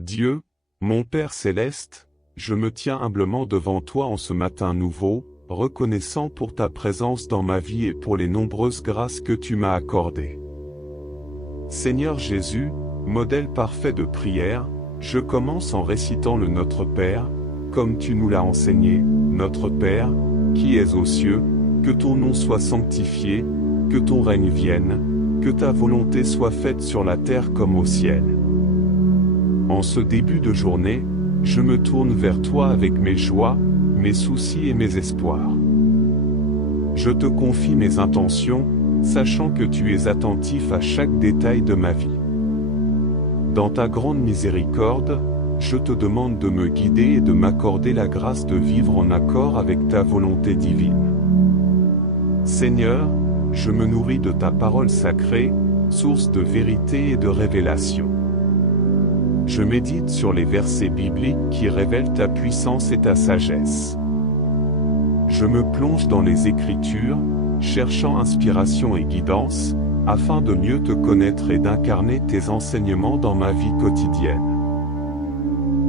Dieu, mon Père céleste, je me tiens humblement devant toi en ce matin nouveau, reconnaissant pour ta présence dans ma vie et pour les nombreuses grâces que tu m'as accordées. Seigneur Jésus, modèle parfait de prière, je commence en récitant le Notre Père, comme tu nous l'as enseigné, Notre Père, qui es aux cieux, que ton nom soit sanctifié, que ton règne vienne, que ta volonté soit faite sur la terre comme au ciel. En ce début de journée, je me tourne vers toi avec mes joies, mes soucis et mes espoirs. Je te confie mes intentions, sachant que tu es attentif à chaque détail de ma vie. Dans ta grande miséricorde, je te demande de me guider et de m'accorder la grâce de vivre en accord avec ta volonté divine. Seigneur, je me nourris de ta parole sacrée, source de vérité et de révélation. Je médite sur les versets bibliques qui révèlent ta puissance et ta sagesse. Je me plonge dans les Écritures, cherchant inspiration et guidance, afin de mieux te connaître et d'incarner tes enseignements dans ma vie quotidienne.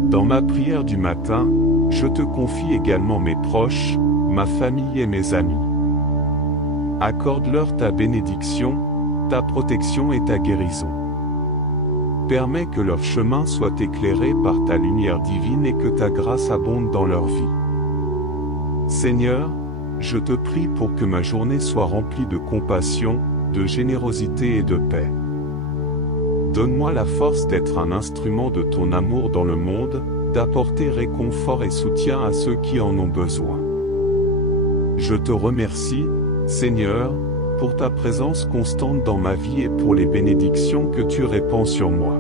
Dans ma prière du matin, je te confie également mes proches, ma famille et mes amis. Accorde-leur ta bénédiction, ta protection et ta guérison. Permets que leur chemin soit éclairé par ta lumière divine et que ta grâce abonde dans leur vie. Seigneur, je te prie pour que ma journée soit remplie de compassion, de générosité et de paix. Donne-moi la force d'être un instrument de ton amour dans le monde, d'apporter réconfort et soutien à ceux qui en ont besoin. Je te remercie, Seigneur, pour ta présence constante dans ma vie et pour les bénédictions que tu répands sur moi.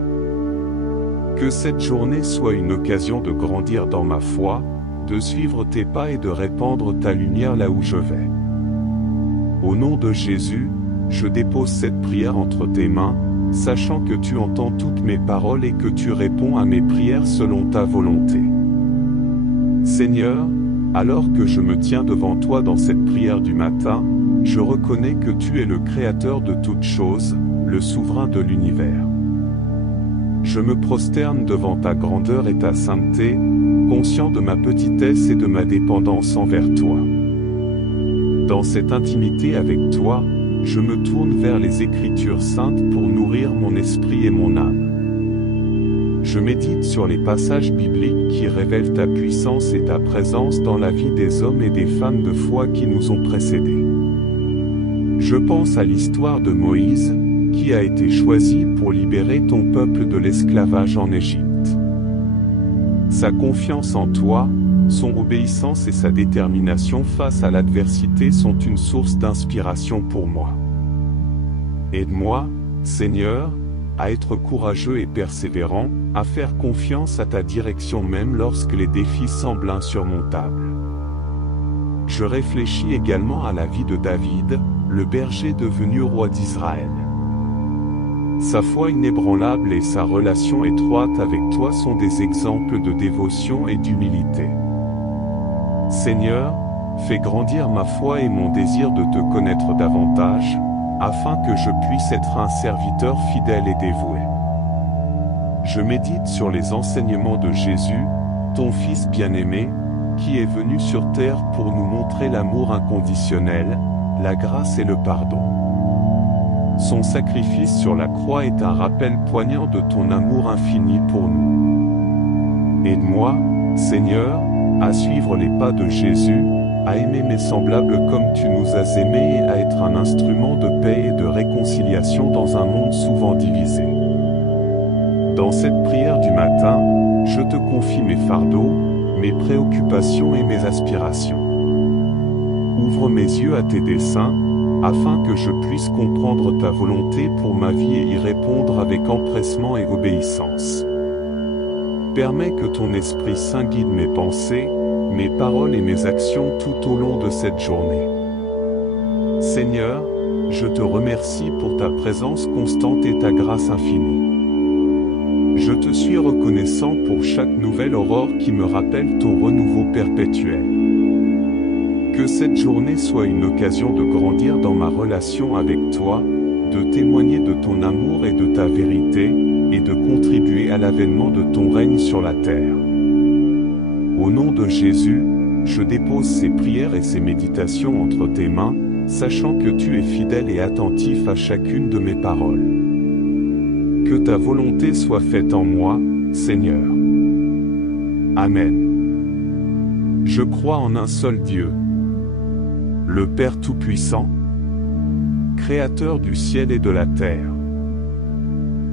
Que cette journée soit une occasion de grandir dans ma foi, de suivre tes pas et de répandre ta lumière là où je vais. Au nom de Jésus, je dépose cette prière entre tes mains, sachant que tu entends toutes mes paroles et que tu réponds à mes prières selon ta volonté. Seigneur, alors que je me tiens devant toi dans cette prière du matin, je reconnais que tu es le Créateur de toutes choses, le souverain de l'univers. Je me prosterne devant ta grandeur et ta sainteté, conscient de ma petitesse et de ma dépendance envers toi. Dans cette intimité avec toi, je me tourne vers les Écritures saintes pour nourrir mon esprit et mon âme. Je médite sur les passages bibliques qui révèlent ta puissance et ta présence dans la vie des hommes et des femmes de foi qui nous ont précédés. Je pense à l'histoire de Moïse, qui a été choisi pour libérer ton peuple de l'esclavage en Égypte. Sa confiance en toi, son obéissance et sa détermination face à l'adversité sont une source d'inspiration pour moi. Aide-moi, Seigneur, à être courageux et persévérant, à faire confiance à ta direction même lorsque les défis semblent insurmontables. Je réfléchis également à la vie de David, le berger devenu roi d'Israël. Sa foi inébranlable et sa relation étroite avec toi sont des exemples de dévotion et d'humilité. Seigneur, fais grandir ma foi et mon désir de te connaître davantage, afin que je puisse être un serviteur fidèle et dévoué. Je médite sur les enseignements de Jésus, ton Fils bien-aimé, qui est venu sur terre pour nous montrer l'amour inconditionnel, la grâce et le pardon. Son sacrifice sur la croix est un rappel poignant de ton amour infini pour nous. Aide-moi, Seigneur, à suivre les pas de Jésus, à aimer mes semblables comme tu nous as aimés et à être un instrument de paix et de réconciliation dans un monde souvent divisé. Dans cette prière du matin, je te confie mes fardeaux, mes préoccupations et mes aspirations. Ouvre mes yeux à tes desseins, afin que je puisse comprendre ta volonté pour ma vie et y répondre avec empressement et obéissance. Permets que ton Esprit Saint guide mes pensées, mes paroles et mes actions tout au long de cette journée. Seigneur, je te remercie pour ta présence constante et ta grâce infinie. Je te suis reconnaissant pour chaque nouvelle aurore qui me rappelle ton renouveau perpétuel. Que cette journée soit une occasion de grandir dans ma relation avec toi, de témoigner de ton amour et de ta vérité, et de contribuer à l'avènement de ton règne sur la terre. Au nom de Jésus, je dépose ces prières et ces méditations entre tes mains, sachant que tu es fidèle et attentif à chacune de mes paroles. Que ta volonté soit faite en moi, Seigneur. Amen. Je crois en un seul Dieu, le Père Tout-Puissant, Créateur du ciel et de la terre,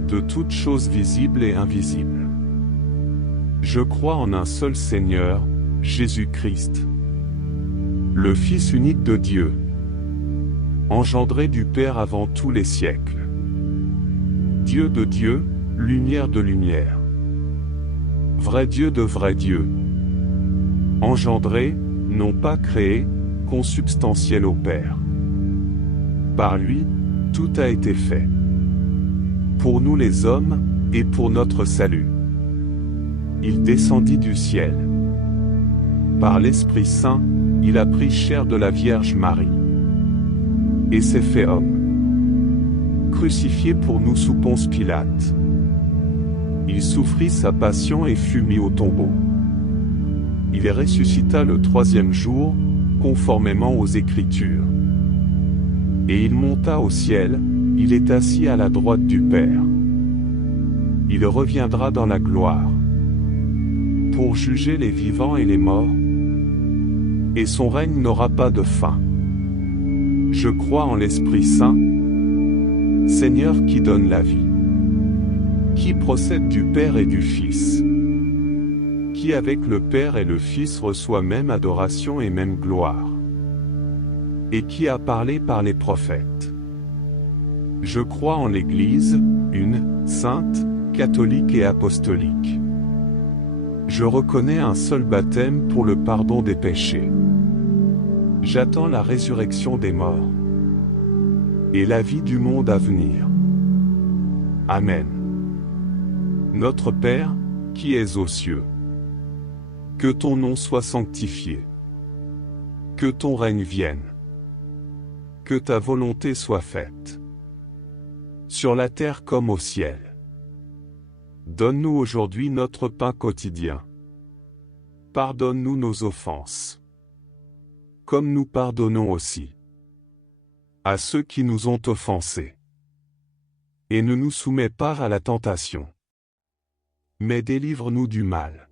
de toutes choses visibles et invisibles. Je crois en un seul Seigneur, Jésus-Christ, le Fils unique de Dieu, engendré du Père avant tous les siècles. Dieu de Dieu, lumière de lumière. Vrai Dieu de vrai Dieu. Engendré, non pas créé, consubstantiel au Père. Par lui, tout a été fait. Pour nous les hommes, et pour notre salut. Il descendit du ciel. Par l'Esprit Saint, il a pris chair de la Vierge Marie. Et s'est fait homme. Crucifié pour nous sous Ponce Pilate. Il souffrit sa passion et fut mis au tombeau. Il ressuscita le troisième jour, conformément aux Écritures. Et il monta au ciel, il est assis à la droite du Père. Il reviendra dans la gloire, pour juger les vivants et les morts, et son règne n'aura pas de fin. Je crois en l'Esprit Saint, Seigneur qui donne la vie, qui procède du Père et du Fils, qui avec le Père et le Fils reçoit même adoration et même gloire, et qui a parlé par les prophètes. Je crois en l'Église, une, sainte, catholique et apostolique. Je reconnais un seul baptême pour le pardon des péchés. J'attends la résurrection des morts et la vie du monde à venir. Amen. Notre Père, qui es aux cieux, que ton nom soit sanctifié, que ton règne vienne, que ta volonté soit faite, sur la terre comme au ciel. Donne-nous aujourd'hui notre pain quotidien. Pardonne-nous nos offenses, comme nous pardonnons aussi à ceux qui nous ont offensés. Et ne nous soumets pas à la tentation, mais délivre-nous du mal.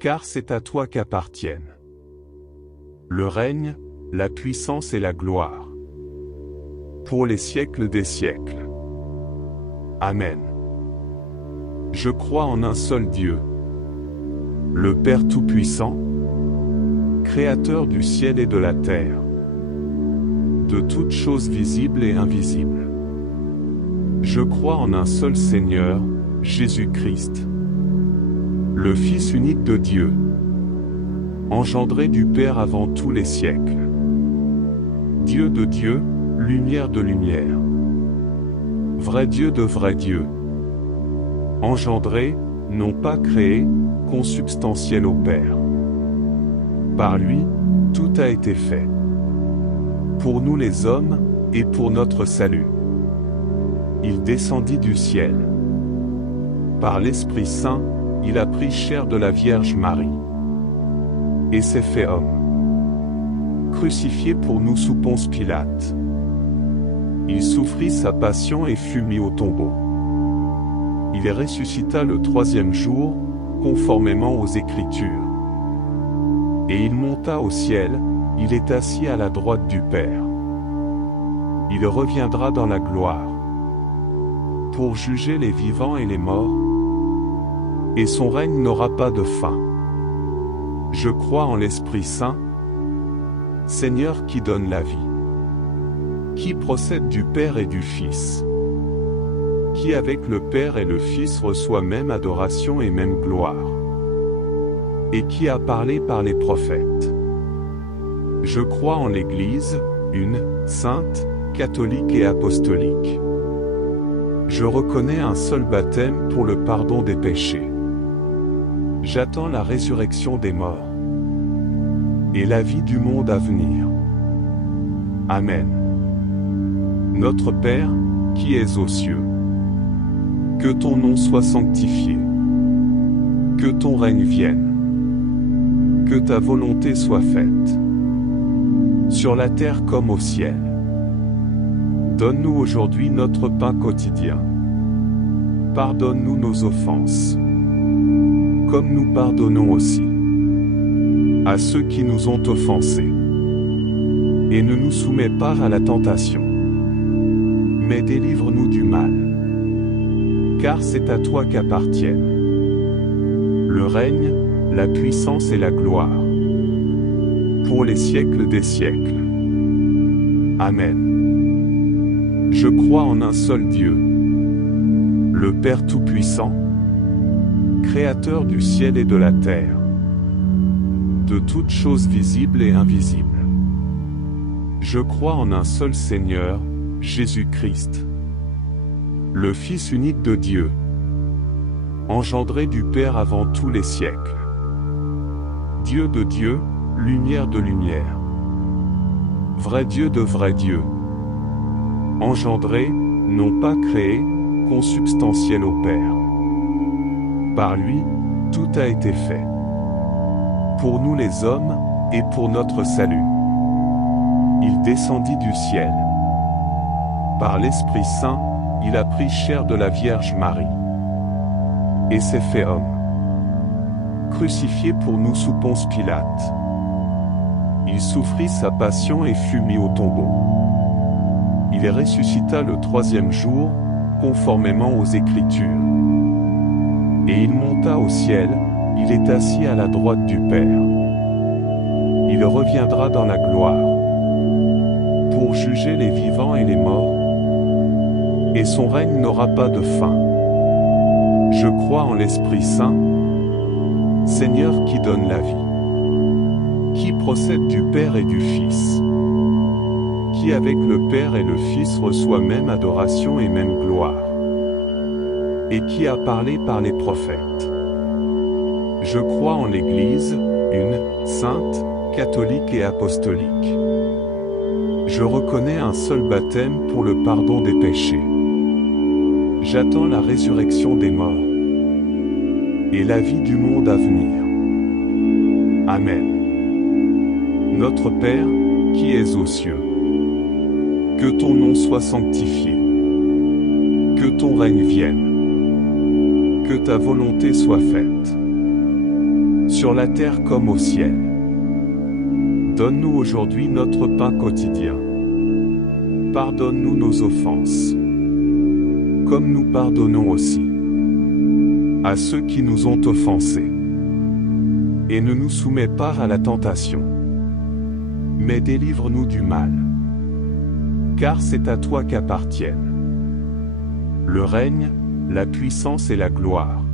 Car c'est à toi qu'appartiennent le règne, la puissance et la gloire, pour les siècles des siècles. Amen. Je crois en un seul Dieu, le Père Tout-Puissant, Créateur du ciel et de la terre, de toutes choses visibles et invisibles. Je crois en un seul Seigneur, Jésus-Christ, le Fils unique de Dieu, engendré du Père avant tous les siècles. Dieu de Dieu, lumière de lumière. Vrai Dieu de vrai Dieu. Engendré, non pas créé, consubstantiel au Père. Par lui, tout a été fait. Pour nous les hommes, et pour notre salut. Il descendit du ciel. Par l'Esprit Saint, il a pris chair de la Vierge Marie. Et s'est fait homme. Crucifié pour nous sous Ponce Pilate. Il souffrit sa passion et fut mis au tombeau. Il ressuscita le troisième jour, conformément aux Écritures. Et il monta au ciel, il est assis à la droite du Père. Il reviendra dans la gloire, pour juger les vivants et les morts, et son règne n'aura pas de fin. Je crois en l'Esprit Saint, Seigneur qui donne la vie, qui procède du Père et du Fils, qui avec le Père et le Fils reçoit même adoration et même gloire, et qui a parlé par les prophètes. Je crois en l'Église, une, sainte, catholique et apostolique. Je reconnais un seul baptême pour le pardon des péchés. J'attends la résurrection des morts et la vie du monde à venir. Amen. Notre Père, qui es aux cieux, Que ton nom soit sanctifié. Que ton règne vienne. Que ta volonté soit faite. Sur la terre comme au ciel. Donne-nous aujourd'hui notre pain quotidien. Pardonne-nous nos offenses. Comme nous pardonnons aussi à ceux qui nous ont offensés. Et ne nous soumets pas à la tentation, mais délivre-nous du mal. Car c'est à toi qu'appartiennent le règne, la puissance et la gloire, pour les siècles des siècles. Amen. Je crois en un seul Dieu, le Père Tout-Puissant, Créateur du ciel et de la terre, de toutes choses visibles et invisibles. Je crois en un seul Seigneur, Jésus-Christ, le Fils unique de Dieu, engendré du Père avant tous les siècles. Dieu de Dieu, lumière de lumière. Vrai Dieu de vrai Dieu. Engendré, non pas créé, consubstantiel au Père. Par lui, tout a été fait. Pour nous les hommes, et pour notre salut. Il descendit du ciel. Par l'Esprit Saint, il a pris chair de la Vierge Marie. Et s'est fait homme. Crucifié pour nous sous Ponce Pilate. Il souffrit sa passion et fut mis au tombeau. Il ressuscita le troisième jour, conformément aux Écritures. Et il monta au ciel, il est assis à la droite du Père. Il reviendra dans la gloire, pour juger les vivants et les morts, et son règne n'aura pas de fin. Je crois en l'Esprit Saint, Seigneur qui donne la vie, qui procède du Père et du Fils, qui avec le Père et le Fils reçoit même adoration et même gloire, et qui a parlé par les prophètes. Je crois en l'Église, une, sainte, catholique et apostolique. Je reconnais un seul baptême pour le pardon des péchés. J'attends la résurrection des morts et la vie du monde à venir. Amen. Notre Père, qui es aux cieux, que ton nom soit sanctifié, que ton règne vienne, que ta volonté soit faite, sur la terre comme au ciel. Donne-nous aujourd'hui notre pain quotidien. Pardonne-nous nos offenses, comme nous pardonnons aussi à ceux qui nous ont offensés. Et ne nous soumets pas à la tentation, mais délivre-nous du mal. Car c'est à toi qu'appartiennent le règne, la puissance et la gloire,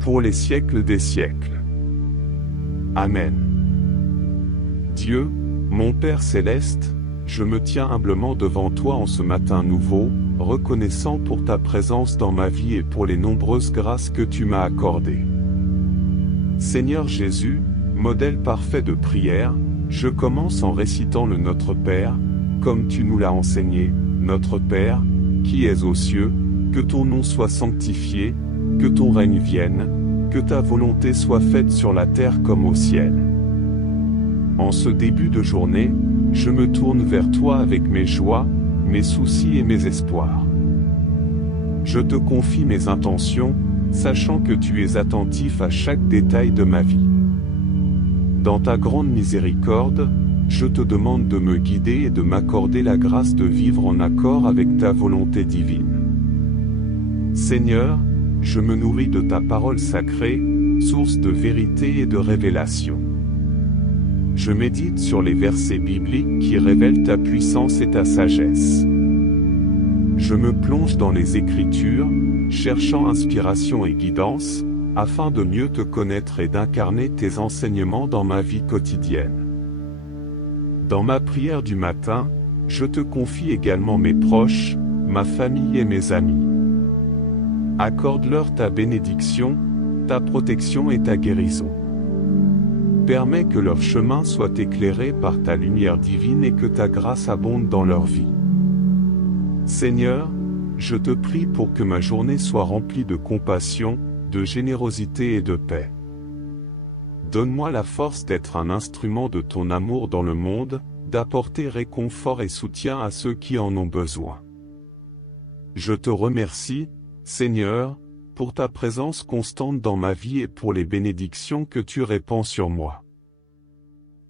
pour les siècles des siècles. Amen. Dieu, mon Père céleste, je me tiens humblement devant toi en ce matin nouveau, reconnaissant pour ta présence dans ma vie et pour les nombreuses grâces que tu m'as accordées. Seigneur Jésus, modèle parfait de prière, je commence en récitant le Notre Père, comme tu nous l'as enseigné, Notre Père, qui es aux cieux, que ton nom soit sanctifié, que ton règne vienne, que ta volonté soit faite sur la terre comme au ciel. En ce début de journée, je me tourne vers toi avec mes joies, mes soucis et mes espoirs. Je te confie mes intentions, sachant que tu es attentif à chaque détail de ma vie. Dans ta grande miséricorde, je te demande de me guider et de m'accorder la grâce de vivre en accord avec ta volonté divine. Seigneur, je me nourris de ta parole sacrée, source de vérité et de révélation. Je médite sur les versets bibliques qui révèlent ta puissance et ta sagesse. Je me plonge dans les Écritures, cherchant inspiration et guidance, afin de mieux te connaître et d'incarner tes enseignements dans ma vie quotidienne. Dans ma prière du matin, je te confie également mes proches, ma famille et mes amis. Accorde-leur ta bénédiction, ta protection et ta guérison. Permets que leur chemin soit éclairé par ta lumière divine et que ta grâce abonde dans leur vie. Seigneur, je te prie pour que ma journée soit remplie de compassion, de générosité et de paix. Donne-moi la force d'être un instrument de ton amour dans le monde, d'apporter réconfort et soutien à ceux qui en ont besoin. Je te remercie, Seigneur, pour ta présence constante dans ma vie et pour les bénédictions que tu répands sur moi.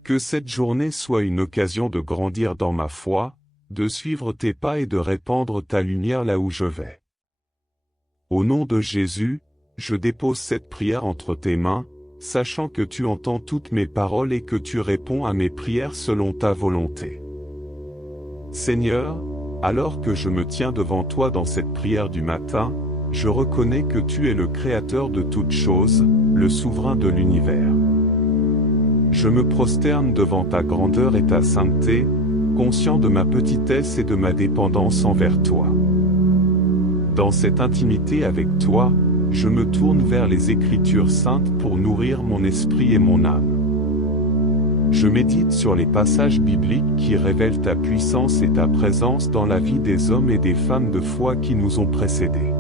Que cette journée soit une occasion de grandir dans ma foi, de suivre tes pas et de répandre ta lumière là où je vais. Au nom de Jésus, je dépose cette prière entre tes mains, sachant que tu entends toutes mes paroles et que tu réponds à mes prières selon ta volonté. Seigneur, alors que je me tiens devant toi dans cette prière du matin, je reconnais que tu es le Créateur de toutes choses, le souverain de l'univers. Je me prosterne devant ta grandeur et ta sainteté, conscient de ma petitesse et de ma dépendance envers toi. Dans cette intimité avec toi, je me tourne vers les Écritures saintes pour nourrir mon esprit et mon âme. Je médite sur les passages bibliques qui révèlent ta puissance et ta présence dans la vie des hommes et des femmes de foi qui nous ont précédés.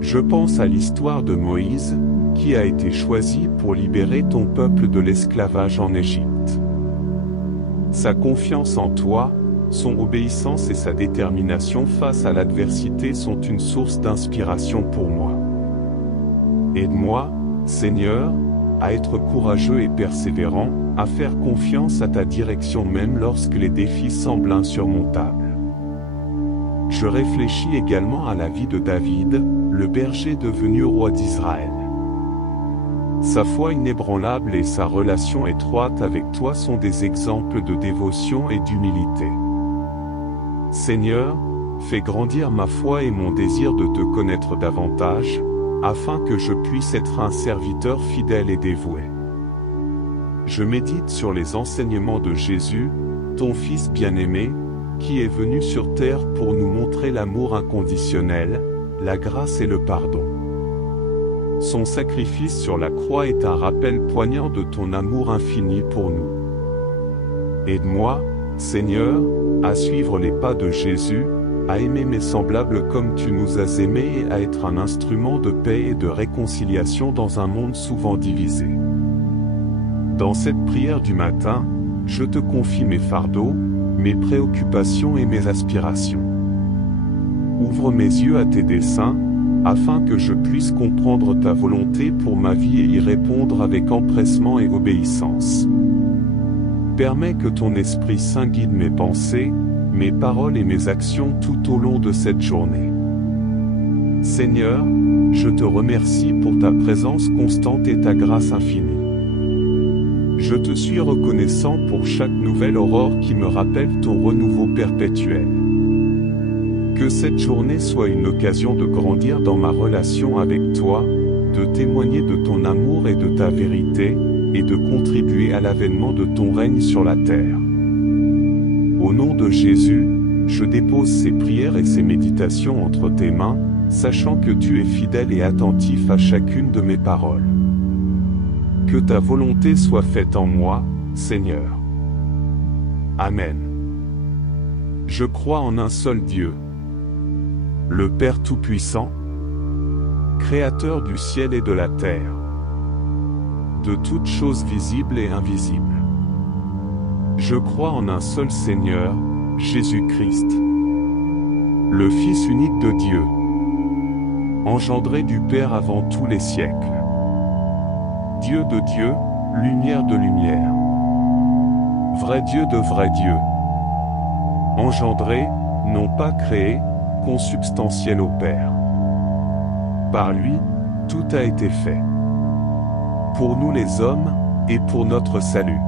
Je pense à l'histoire de Moïse, qui a été choisi pour libérer ton peuple de l'esclavage en Égypte. Sa confiance en toi, son obéissance et sa détermination face à l'adversité sont une source d'inspiration pour moi. Aide-moi, Seigneur, à être courageux et persévérant, à faire confiance à ta direction même lorsque les défis semblent insurmontables. Je réfléchis également à la vie de David, le berger devenu roi d'Israël. Sa foi inébranlable et sa relation étroite avec toi sont des exemples de dévotion et d'humilité. Seigneur, fais grandir ma foi et mon désir de te connaître davantage, afin que je puisse être un serviteur fidèle et dévoué. Je médite sur les enseignements de Jésus, ton Fils bien-aimé, qui est venu sur terre pour nous montrer l'amour inconditionnel, la grâce et le pardon. Son sacrifice sur la croix est un rappel poignant de ton amour infini pour nous. Aide-moi, Seigneur, à suivre les pas de Jésus, à aimer mes semblables comme tu nous as aimés et à être un instrument de paix et de réconciliation dans un monde souvent divisé. Dans cette prière du matin, je te confie mes fardeaux, mes préoccupations et mes aspirations. Ouvre mes yeux à tes desseins, afin que je puisse comprendre ta volonté pour ma vie et y répondre avec empressement et obéissance. Permets que ton Esprit Saint guide mes pensées, mes paroles et mes actions tout au long de cette journée. Seigneur, je te remercie pour ta présence constante et ta grâce infinie. Je te suis reconnaissant pour chaque nouvelle aurore qui me rappelle ton renouveau perpétuel. Que cette journée soit une occasion de grandir dans ma relation avec toi, de témoigner de ton amour et de ta vérité, et de contribuer à l'avènement de ton règne sur la terre. Au nom de Jésus, je dépose ces prières et ces méditations entre tes mains, sachant que tu es fidèle et attentif à chacune de mes paroles. Que ta volonté soit faite en moi, Seigneur. Amen. Je crois en un seul Dieu, le Père Tout-Puissant, Créateur du ciel et de la terre, de toutes choses visibles et invisibles. Je crois en un seul Seigneur, Jésus-Christ, le Fils unique de Dieu, engendré du Père avant tous les siècles. Dieu de Dieu, lumière de lumière. Vrai Dieu de vrai Dieu. Engendré, non pas créé, consubstantiel au Père. Par lui, tout a été fait. Pour nous les hommes, et pour notre salut.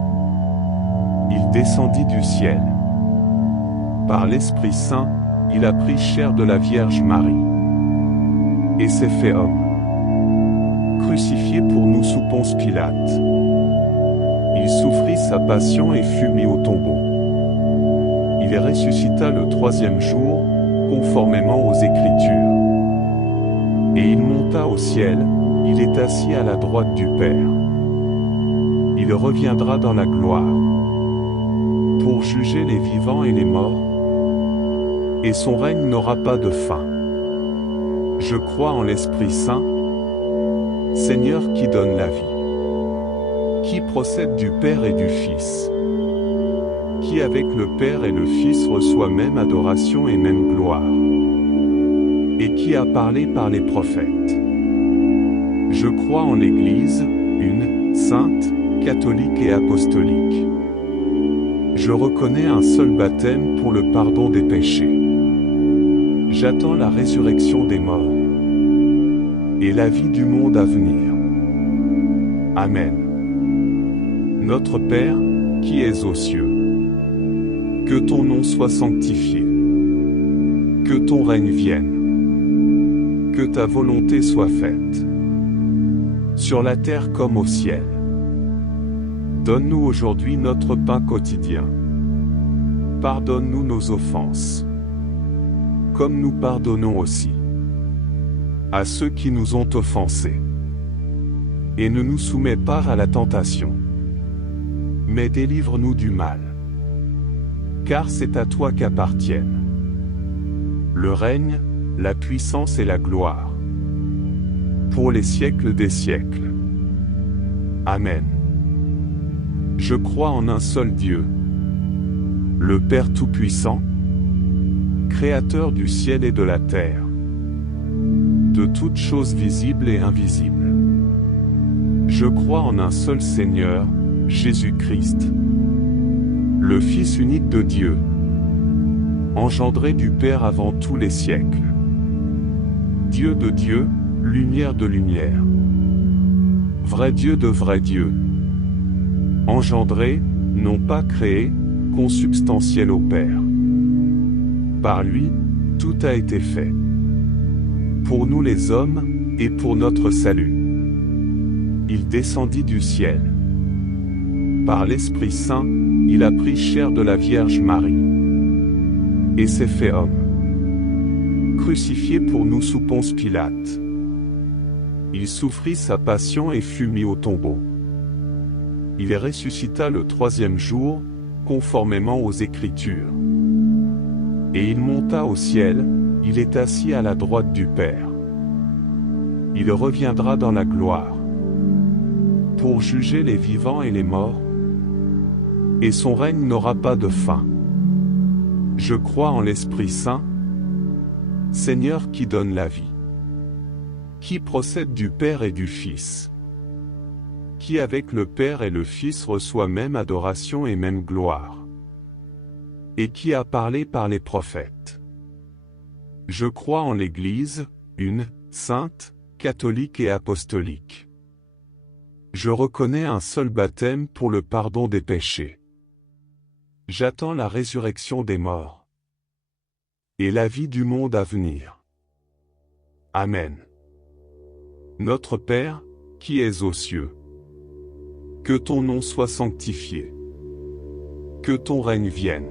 Il descendit du ciel. Par l'Esprit Saint, il a pris chair de la Vierge Marie. Et s'est fait homme. Crucifié pour nous sous Ponce Pilate. Il souffrit sa passion et fut mis au tombeau. Il ressuscita le troisième jour, conformément aux Écritures. Et il monta au ciel, il est assis à la droite du Père. Il reviendra dans la gloire, pour juger les vivants et les morts. et son règne n'aura pas de fin. Je crois en l'Esprit Saint, Seigneur qui donne la vie, qui procède du Père et du Fils, qui avec le Père et le Fils reçoit même adoration et même gloire, et qui a parlé par les prophètes. Je crois en l'Église, une, sainte, catholique et apostolique. Je reconnais un seul baptême pour le pardon des péchés. J'attends la résurrection des morts et la vie du monde à venir. Amen. Notre Père, qui es aux cieux, que ton nom soit sanctifié, que ton règne vienne, que ta volonté soit faite, sur la terre comme au ciel. Donne-nous aujourd'hui notre pain quotidien. Pardonne-nous nos offenses, comme nous pardonnons aussi à ceux qui nous ont offensés. Et ne nous soumets pas à la tentation, mais délivre-nous du mal. Car c'est à toi qu'appartiennent le règne, la puissance et la gloire, pour les siècles des siècles. Amen. Je crois en un seul Dieu, le Père Tout-Puissant, Créateur du ciel et de la terre, de toutes choses visibles et invisibles. Je crois en un seul Seigneur, Jésus-Christ, le Fils unique de Dieu, engendré du Père avant tous les siècles. Dieu de Dieu, lumière de lumière. Vrai Dieu de vrai Dieu. Engendré, non pas créé, consubstantiel au Père. Par lui, tout a été fait. Pour nous les hommes, et pour notre salut. Il descendit du ciel. Par l'Esprit Saint, il a pris chair de la Vierge Marie, et s'est fait homme. Crucifié pour nous sous Ponce Pilate. Il souffrit sa passion et fut mis au tombeau. Il ressuscita le troisième jour, conformément aux Écritures. Et il monta au ciel, il est assis à la droite du Père. Il reviendra dans la gloire, pour juger les vivants et les morts, et son règne n'aura pas de fin. Je crois en l'Esprit Saint, Seigneur qui donne la vie, qui procède du Père et du Fils, qui avec le Père et le Fils reçoit même adoration et même gloire, et qui a parlé par les prophètes. Je crois en l'Église, une, sainte, catholique et apostolique. Je reconnais un seul baptême pour le pardon des péchés. J'attends la résurrection des morts et la vie du monde à venir. Amen. Notre Père, qui es aux cieux, que ton nom soit sanctifié, que ton règne vienne,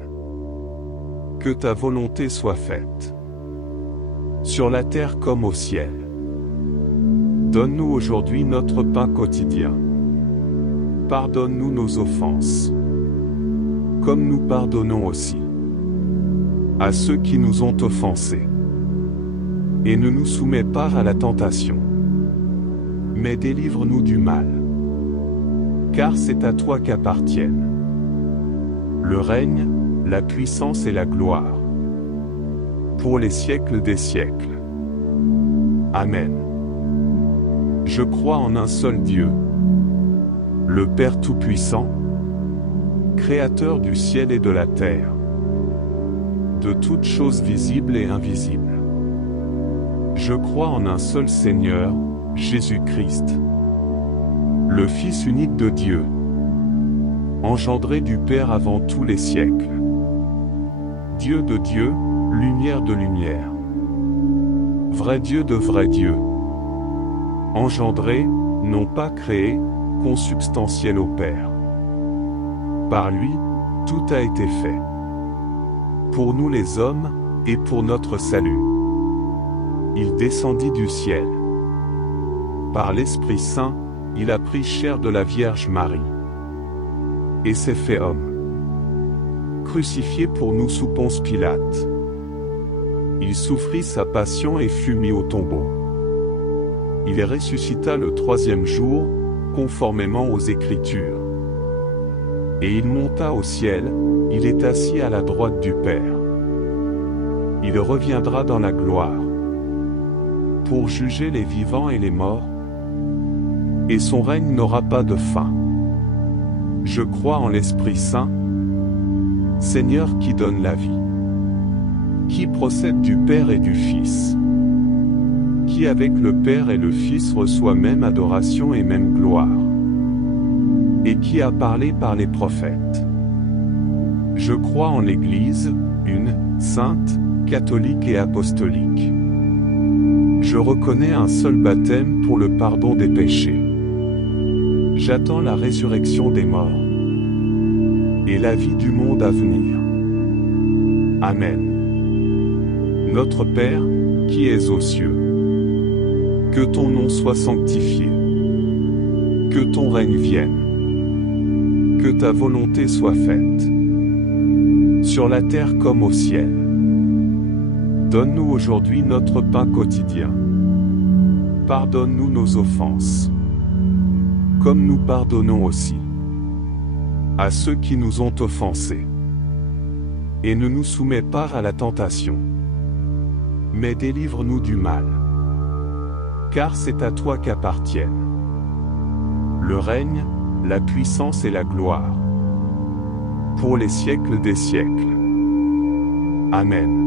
que ta volonté soit faite, sur la terre comme au ciel. Donne-nous aujourd'hui notre pain quotidien. Pardonne-nous nos offenses, comme nous pardonnons aussi à ceux qui nous ont offensés. Et ne nous soumets pas à la tentation, mais délivre-nous du mal. Car c'est à toi qu'appartiennent le règne, la puissance et la gloire, pour les siècles des siècles. Amen. Je crois en un seul Dieu, le Père Tout-Puissant, Créateur du ciel et de la terre, de toutes choses visibles et invisibles. Je crois en un seul Seigneur, Jésus-Christ, le Fils unique de Dieu, engendré du Père avant tous les siècles. Dieu de Dieu, lumière de lumière. Vrai Dieu de vrai Dieu. Engendré, non pas créé, consubstantiel au Père. Par lui, tout a été fait. Pour nous les hommes, et pour notre salut. Il descendit du ciel. Par l'Esprit Saint, il a pris chair de la Vierge Marie, et s'est fait homme. Crucifié pour nous sous Ponce Pilate. Il souffrit sa passion et fut mis au tombeau. Il ressuscita le troisième jour, conformément aux Écritures. Et il monta au ciel, il est assis à la droite du Père. Il reviendra dans la gloire, pour juger les vivants et les morts, et son règne n'aura pas de fin. Je crois en l'Esprit Saint, Seigneur qui donne la vie, qui procède du Père et du Fils, qui avec le Père et le Fils reçoit même adoration et même gloire, et qui a parlé par les prophètes. Je crois en l'Église, une, sainte, catholique et apostolique. Je reconnais un seul baptême pour le pardon des péchés. J'attends la résurrection des morts et la vie du monde à venir. Amen. Notre Père, qui es aux cieux, que ton nom soit sanctifié, que ton règne vienne, que ta volonté soit faite, sur la terre comme au ciel. Donne-nous aujourd'hui notre pain quotidien. Pardonne-nous nos offenses, comme nous pardonnons aussi à ceux qui nous ont offensés. Et ne nous soumets pas à la tentation, mais délivre-nous du mal. Car c'est à toi qu'appartiennent le règne, la puissance et la gloire, pour les siècles des siècles. Amen.